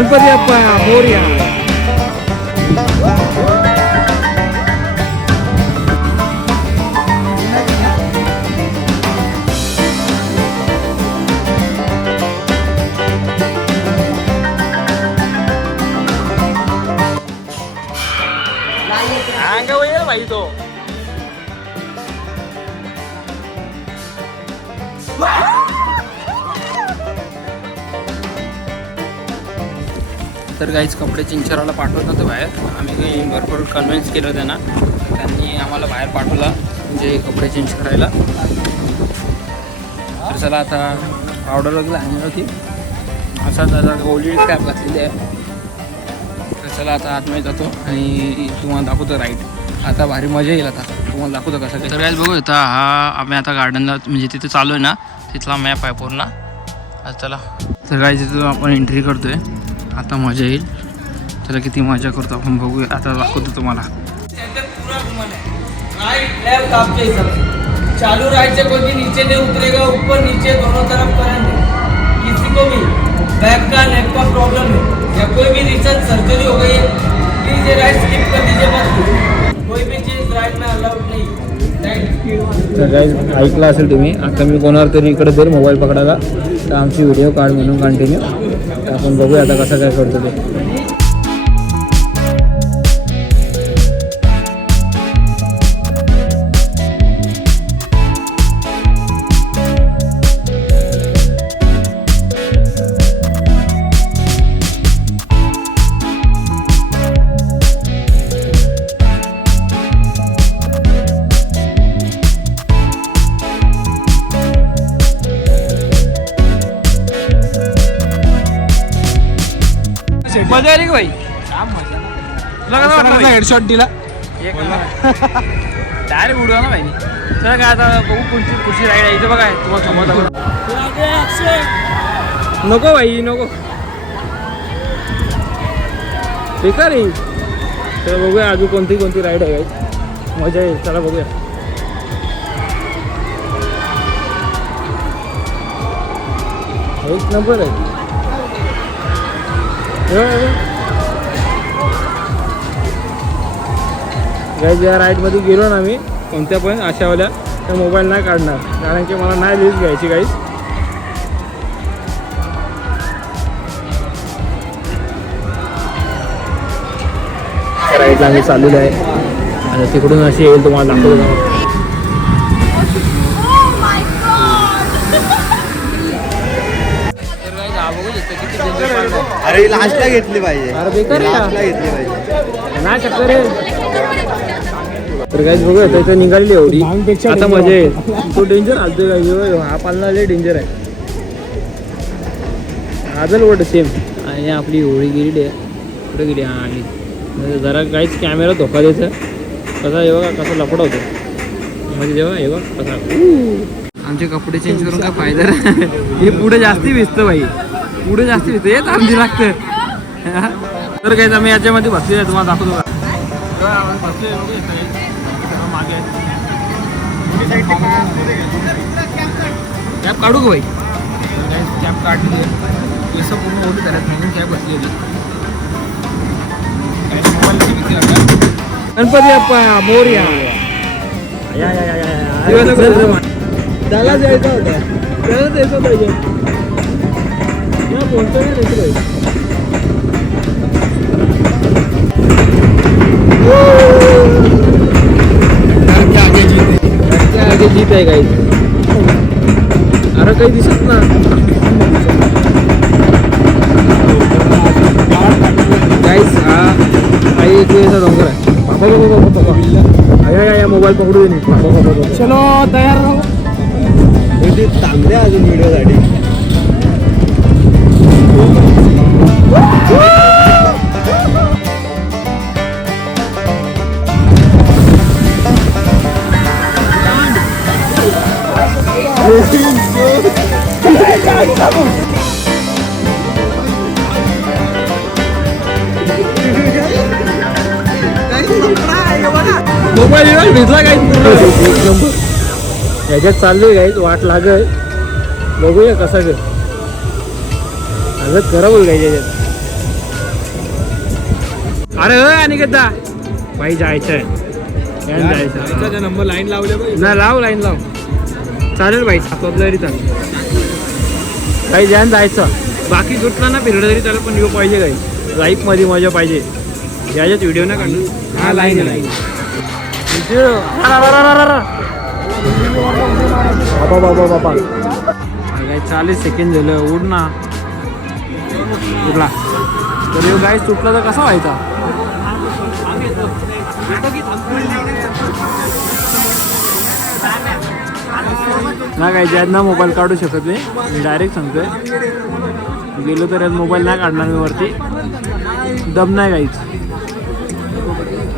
गणपती बाप्पा मोरया. भाई तो तर काहीच कपडे चेंज करायला पाठवत होते बाहेर. आम्ही भरपूर कन्व्हिन्स केलं त्यांना, त्यांनी आम्हाला बाहेर पाठवला म्हणजे कपडे चेंज करायला. तर चला आता पावडर वगैरे आणली होती, असा दादा गोल्डी कॅप घातलेली आहे. तर चला आता आतमध्ये जातो आणि तुम्हाला दाखवतो राईड. आता भारी मजा येईल. आता तुम्हाला दाखवतो कसं काय. तर बघू आता हा आम्ही आता गार्डनला म्हणजे तिथे चालू आहे ना, तिथला मॅप आहे पूर्ण. आता चला तर काय तिथून आपण एंट्री करतोय. आता मजा येईल. चला किती मजा करतो आपण बघूया. आता दाखवतो तुम्हाला. चालू राइड से कोई भी नीचे नहीं उतरेगा, ऊपर नीचे दोनों तरफ करेंगे. किसी को भी बैक का नेक का प्रॉब्लम है या कोई भी रिसर्च सर्जरी हो गई है, प्लीज ये राइड स्किप कर दीजिए मत. कोई भी चीज़ राइड में अलाउड नहीं. तर काय ऐकलं असेल तुम्ही. आता मी कोणावर तरी इकडे जाईल मोबाईल पकडायला, तर आमची व्हिडिओ काढ म्हणून कंटिन्यू. तर आपण बघूया आता कसं काय करतो ते. मजा आली का भाई? तुला कसं वाटलं हेडशॉट दिला? डायरेक्ट उडवा ना भाई. चला काय आता बघू कोणती कुठची राईड आहे. इथं बघा तुम्हाला समोर नको भाई नको बेकार आहे. तर बघूया अजून कोणती कोणती राईड आहे. मजा येईल. चला बघूया. एक नंबर आहे. गाईज या राईडमध्ये गेलो ना आम्ही कोणत्या पण अशावाल्या, तर मोबाईल नाही काढणार, कारण की मला नाही लिस्ट घ्यायची गाईज. राईडला आम्ही चाललेलो आहे आणि तिकडून अशी येईल तुम्हाला दाखवतो. अरे लास्टला घेतली पाहिजे. अरे बेकार लास्टला घेतली पाहिजे ना चक्कर आहे. तर काहीच बघूया त्याचं निघालेली एवढी. आता मजा येईल. तो डेंजर आलतोय काय. हा पालना लय डेंजर आहे. आजल वाटत सेम. आणि आपली होळी गेलेली आहे. कुठे गेली? हा आणि जरा काहीच कॅमेरा धोका द्यायचा कसा हे बघा कसं लपडा होतो म्हणजे जेव्हा हे बघ कसा. आमचे कपडे चेंज करून काय फायदा नाही. हे पुढे जास्ती भिजतं भाई. पुढे जास्ती भिजतं. हेच आमची लागतं. तर काय आम्ही याच्यामध्ये बसलेलं तुम्हाला दाखवतो का. बसले मागे कॅब काढू का भाई. कॅब काढली केस पूर्ण ओढली त्याला म्हणून कॅब बसली होती. गणपती बाप्पा मोरया. त्याला जायचं होतं. त्याला जायचं पाहिजे. बोलतो नाही आगे जीत आहे काही. अरे काही दिसत ना गाईस. हा काही एक वेळेचा डोंगर आहे. बाबा या मोबाईल पकडू दे. चलो तयार राहू. चांगले अजून व्हिडिओसाठी. मोबाईल भिजला काही ह्याच्यात चाललोय गाईज. वाट लागल बघूया कसा कर. हालत खराब होईल गाईज याच्यात. अरे अनिकेतदा भाई जायचं आहे यान जायचं नंबर लाईन लावले ना लाव लाईन लाव चालेल भाई सातवात जरी चालेल काही ध्यान जायचं बाकी सुटला ना फिरलं तरी चालेल पण येऊ पाहिजे काही लाईफमध्ये मजा पाहिजे याच्यात व्हिडिओ ना काढून हा लाईन लाईन बाबा बाबा बाबा काही 40 सेकंड झालं उड ना उडला तर येऊ गाय सुटला तर कसा व्हायचा ना काय ज्यांना मोबाईल काढू शकत नाही मी डायरेक्ट सांगतोय गेलो तर मोबाईल नाही काढणार मी वरती दम नाही काहीच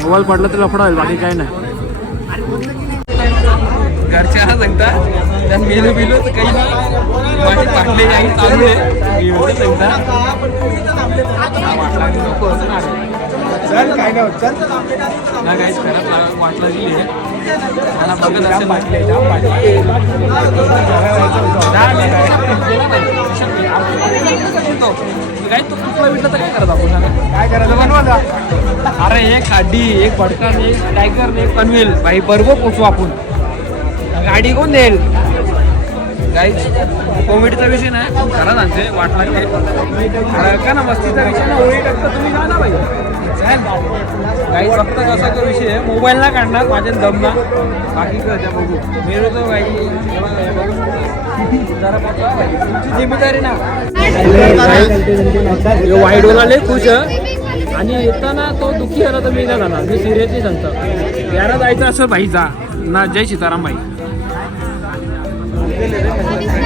मोबाईल पडला तर लफडा होईल बाकी काही नाही घरच्या सांगता त्यात मेलो बिलो तर काही नाही माझे पाटले आई चालू आहे सांगता चल काय नाही होत चल ना काहीच खरंच वाटलं गेली आहे मला बघत असेल काय तो कुठला विटलं तर काय करत आपण काय करायचं बनवा अरे एक खाडी एक भडकन एक टायगर एक पनवेल भाई बरोबर पोचू आपण गाडी कोण देईल गाईच कोविडचा विषय नाही खरं सांगते वाट लागते का ना मस्तीचा विषय ना ओळी टाकता तुम्ही जा ना भाई काही फक्त कसा तो विषय आहे मोबाईल ना काढणार माझ्या दमना बाकी काय बघू मेरो तर भाई जरा पटवा भाई तुमची जिम्मेदारी ना वाईडोला लय खुश आहे आणि येताना तो दुःखी आला तर मी नाही जाणार मी सिरियसली सांगतो याला जायचं असं भाई जा ना जय सीताराम भाई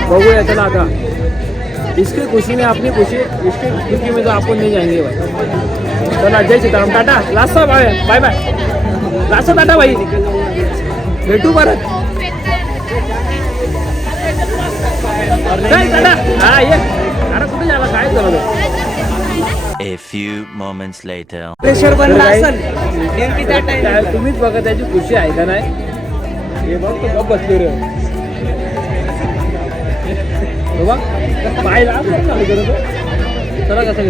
बघूया चला आता इसकी खुशी में अपनी खुशी इसकी दुखी में तो अपन नहीं जाएंगे भाई चला Jai Sitaram tata last bye bye bye last tata भाई भेटू परत टाटा हा ये अरे कुठे झाला काय झालं A few moments later. Pressure बनला असेल नेमकी त्या टाइम तुम्हीच बघा त्याची खुशी आहे का नाही हे बघ तो गप बसले रे बघ पाहिला चला कसं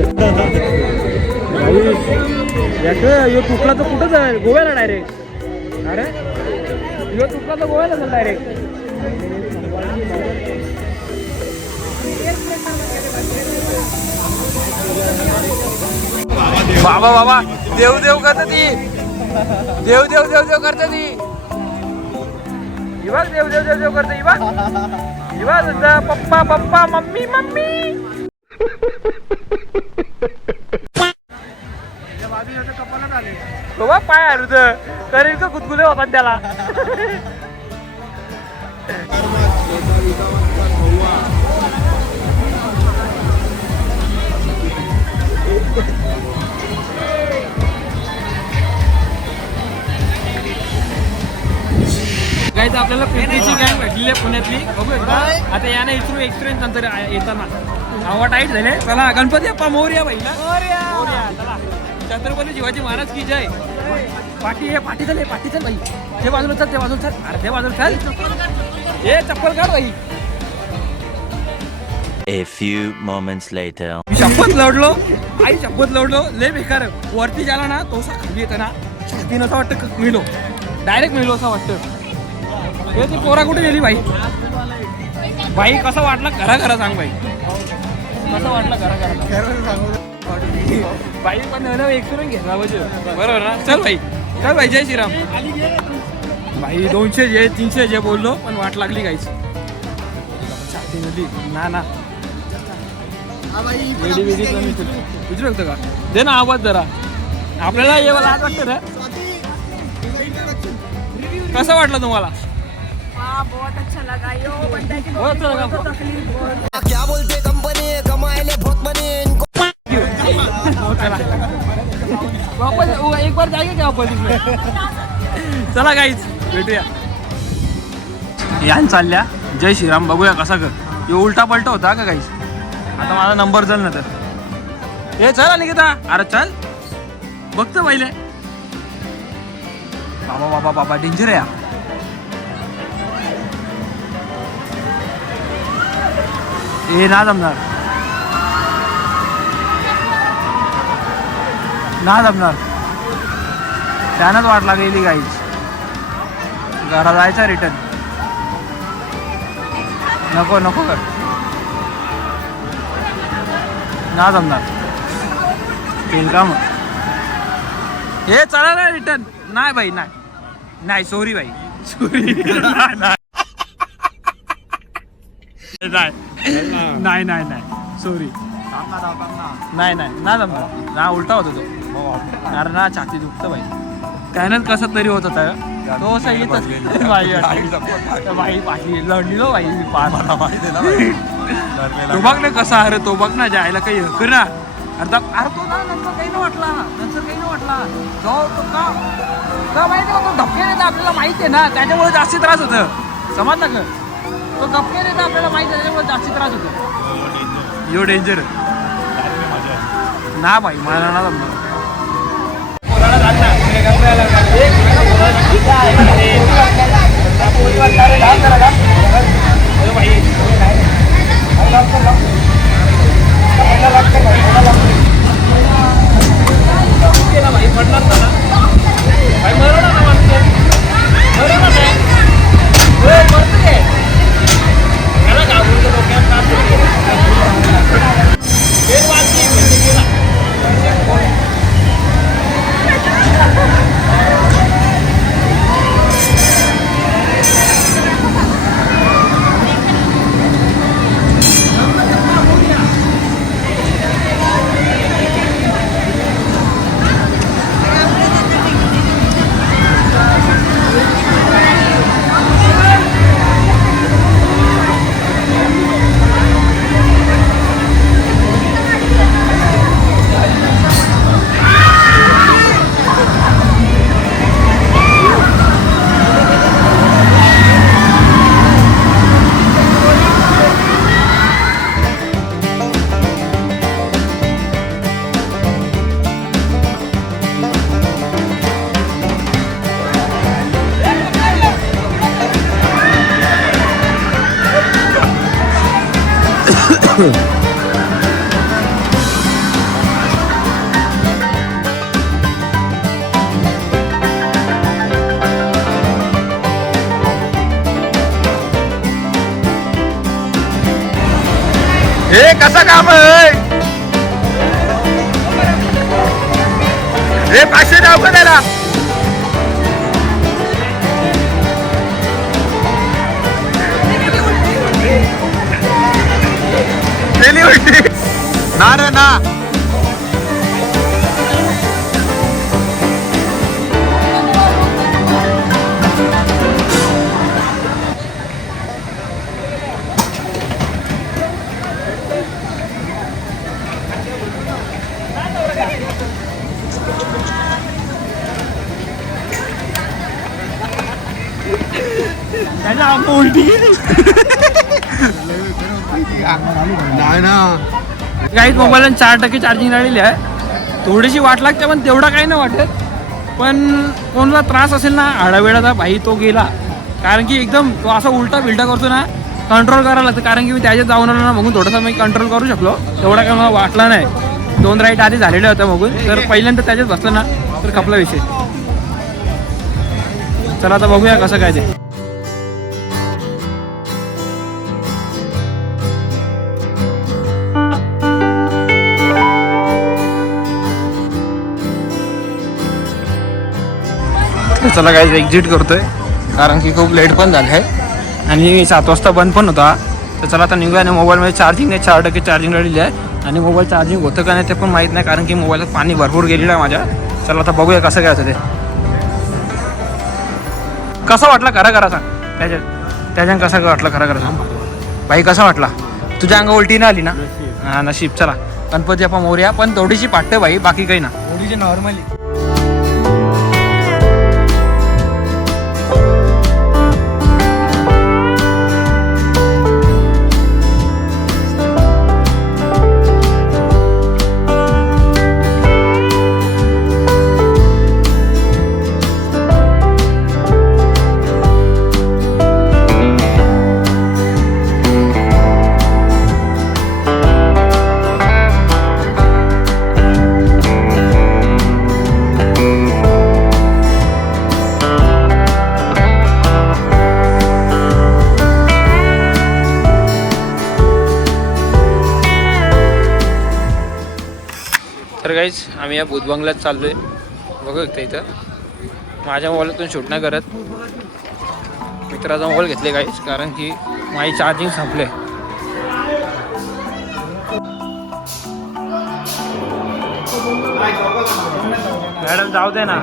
याचं यो तुकला तर कुठं जाईल गोव्याला डायरेक्ट अरे यो तुकला तर गोव्याला जाईल डायरेक्ट बाबा बाबा देव देव करते ती देव देव देव देव करते ती इवाज देव देव देव देव करते इवाज पप्पा पप्पा मम्मी मम्मी बाबा पाय हरत करेल का गुदगुले होता त्याला गाईज आपल्याला पेटरीची गँग भेटली आहे पुण्यातली बघूया आता याने इथून एक्सपिरियन्स नंतर येताना हवा टाईट झाले चला गणपती अप्पा मोरया भाईला मोरया चला छत्रपती शिवाजी महाराज की जय पाठी हे पाठी चल पाठी चल भाई ते बाजूला चल ते बाजूला चल अरे ते बाजूला चल हे चप्पल काढ भाई A few moments later. मी शपथ लढलो आई शपथ लढलो लय बेकार वरती झाला ना तोसा खाली येतं ना छातीनं असं वाटतं मिळलो डायरेक्ट मिळलो असं वाटतं हे ती पोरा कुठे गेली भाई भाई कसं वाटलं घरा घरा सांग भाई कसं वाटलं घरा घरा भाई पण एक्सपिरियन्स घेतला पाहिजे बरोबर ना चल भाई जय श्रीराम भाई 200 जे 300 जे बोललो पण वाट लागली काहीच छातीमध्ये ना विचारू शकतो का दे ना आवाज जरा आपल्याला ये मला आज वाटतं ना कसं वाटलं तुम्हाला बहुत अच्छा लगा यो बंदा की बहुत अच्छा लगा तकलीफ क्या बोलते कंपनी कमाएले बहुत बने इनको चला वापस एक बार जाएगा क्या वापस इसमें चला गाईच भेटूया यान चालल्या जय श्रीराम बघूया कसा कर यो उलटा पलटा होता का गाईच आता माझा नंबर चल ना तर हे चल निकिता अरे चल बघतो पहिले बाबा बाबा बाबा डेंजर आहे हे ना जमणार ना जमणार त्यानंच वाट लागलेली गाईच. घरा जायचा रिटर्न. नको नको कर ना जमणार केल का मग. हे चला ना रिटर्न. नाही भाई नाही नाही सॉरी भाई सॉरी नाही नाही नाही सॉरी नाही नाही ना जमणार ना उलटा होतो तो कारण ना छाती दुखतं भाई. त्यानं कसं तरी होत होता तो असं येतच बाई बाई लढली लो बाई तो बघ ना कसा अरे तो बघ ना जायला काही कर ना अरे तो ना नंतर काही नाही वाटला जो तो का माहिती तो धपके देता आपल्याला माहिती आहे ना त्याच्यामुळे जास्ती त्रास होतं. समजलं का तो धपके देता आपल्याला माहिती आहे त्याच्यामुळे जास्ती त्रास होतो. यो डेंजर ना भाई मला ना जमणार. हे कसं काम आहे हे 500 जाऊ का त्याला. केली उलटी ना रे ना. त्याला उलटी नाही ना काही मोबाईलला 4% चार्जिंग राहिलेली आहे. थोडीशी वाट लागते पण तेवढा काही नाही वाटत. पण कोणाला त्रास असेल ना आडावेळाचा भाई तो गेला कारण की एकदम तो असा उलटा बिलटा करतो ना कंट्रोल करायला लागतं. कारण की मी त्याच्यात जाऊन आलो ना बघून थोडासा मी कंट्रोल करू शकलो तेवढा काय मला वाटला नाही. 2 राईड आधी झालेल्या होत्या बघून तर पहिल्यांदा त्याच्यात बसलं ना तर खपला विषय. चला आता बघूया कसं काय ते. चला काय एक्झिट करतोय कारण की खूप लेट पण झालं आहे आणि 7 वाजता बंद पण होता. तर चला आता निघूया. आणि मोबाईलमध्ये चार्जिंग नाही 4% चार्जिंग राहिलेली आहे आणि मोबाईल चार्जिंग होतं का नाही ते पण माहीत नाही कारण की मोबाईलात पाणी भरपूर गेलेलं आहे माझ्या. चला आता बघूया कसं काय होतं ते. कसं वाटलं खरं करा सांग त्याच्यानं कसं काय वाटलं खरं करा सांग भाई कसा वाटला. तुझ्या अंगा उलटी नाही आली ना. हां नशीब. चला गणपती आपण मोरया पण थोडीशी पाटते भाई बाकी काही ना थोडीशी नॉर्मली. गाईज आम्ही या भूतबंगल्यात चाललोय. बघू शकता इथं माझ्या मोबाईलातून शूट नाही करत, मित्राचा मोबाईल घेतले गाईज, कारण की माझी चार्जिंग संपले. मॅडम जाऊ दे ना.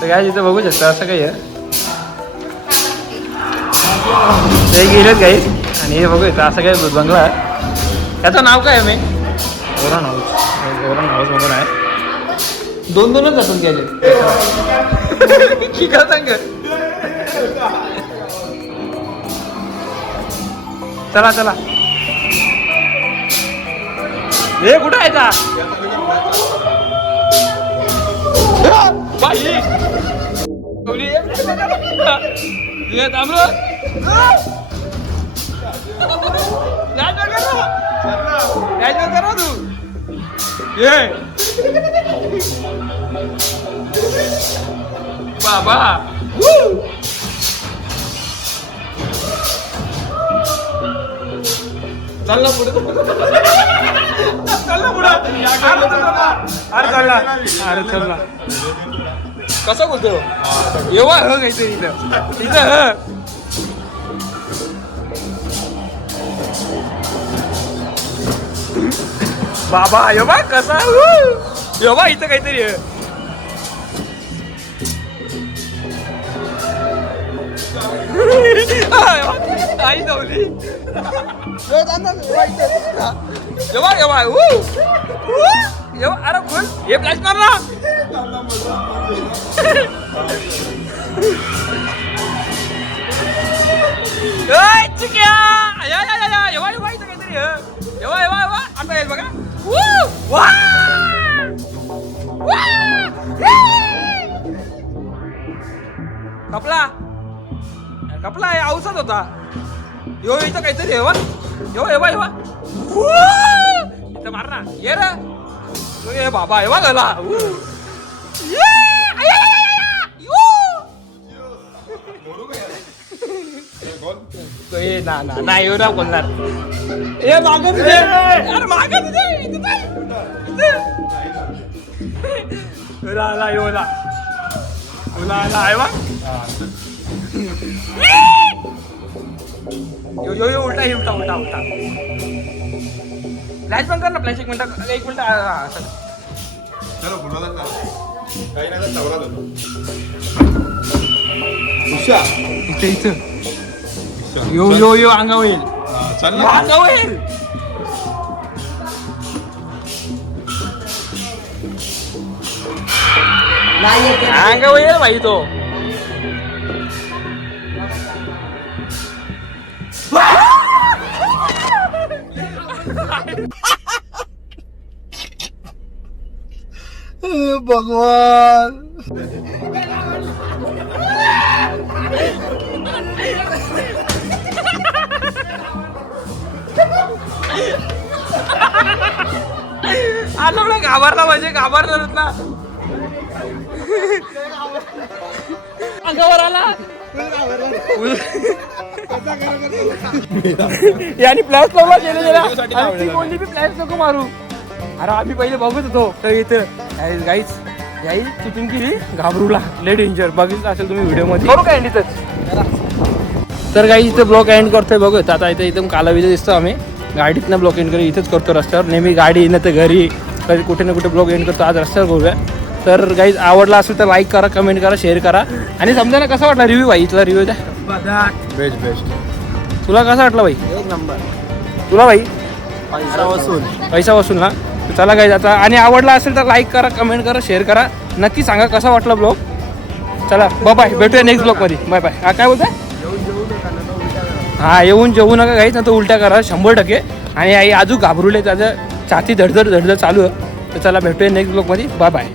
तर काय इथं बघू शकता असं काही आहे. ते गेलेत काही आणि हे बघू असं काय भूतबंगला आहे. त्याचं नाव काय आहे? मी ओरान हाऊस वगैरे आहे. दोनच जातात गेले की का सांग. चला चला. हे कुठं आहे का बाई थांबलो. करा तू ये बाबा. चल ना पुढे. चल ना पुढे. अरे चल ना. अरे चल ना. कसं बोलतो एवढा ह काहीतरी इथं इथं बाबा एवढा कसा एवढा इथं काहीतरी आई नवली एवढा एवढा अरे खुल हे फ्लॅश मारला. चिक्या एवढा एवढा इथं काहीतरी एवढा एवढा एवढा आता येईल बघा. कपला कपला आहे औषध होता यो इथं काहीतरी एवा एवा एवा एवा इथं मार ना ये रे ए बाबा एवा झाला. ना ना नाही येऊ ना बोलणार. ए मागं तुझे अरे मागं तुझे आला येऊला तुला आला आहे बा. यो यो यो उलटा उलटा उलटा उलटा. फ्लॅश बंद कर ना. फ्लॅश एक मिनिट चलो पुन्हा काही नाही नवरा इथं इथं यो यो यो अंगावर येईल. चल ना. अंगावर येईल. अंगावर येईल भाई तो. भगवान आलं म्हणा घाबरला म्हणजे घाबरलं ना. अंगावर आला यानी प्लॅस लावला गेले कोणती बी प्लॅस नको मारू. अरे आम्ही पहिले बघत होतो तर इथं गाईच गाई चिटिंग केली घाबरूला लय डेंजर. बघितलं असेल तुम्ही व्हिडिओ मध्ये. करू काय एंड तर गाई इथं ब्लॉक एंड करतोय बघत. आता इथं एकदम कालाविध दिसतो. आम्ही गाडीतनं ब्लॉक एंड करू इथंच करतो रस्त्यावर. नेहमी गाडी येणं तर घरी कधी कुठे ना कुठे ब्लॉक एंड करतो. आज रस्त्यावर करूया. तर गाईज आवडला असेल तर लाईक करा, कमेंट करा, शेअर करा आणि समजा ना कसा वाटला रिव्ह्यू भाई. इथला रिव्ह्यू द्या. Best best. तुला कसा वाटला भाई? एक नंबर. तुला भाई पैसा वसूल ना. चला गाईज आता आणि आवडला असेल तर लाईक करा, कमेंट करा, शेअर करा. नक्की सांगा कसा वाटला ब्लॉग. चला बाय भेटूया नेक्स्ट ब्लॉगमध्ये. Bye bye. हा काय बोलताय? हा येऊन जेवू नका गाईज ना तर उलट्या करा 100%. आणि आई आजू घाबरुले त्याचं छाती धडधड धडधड चालू आहे. तर चला भेटूया नेक्स्ट ब्लॉगमध्ये. Bye bye.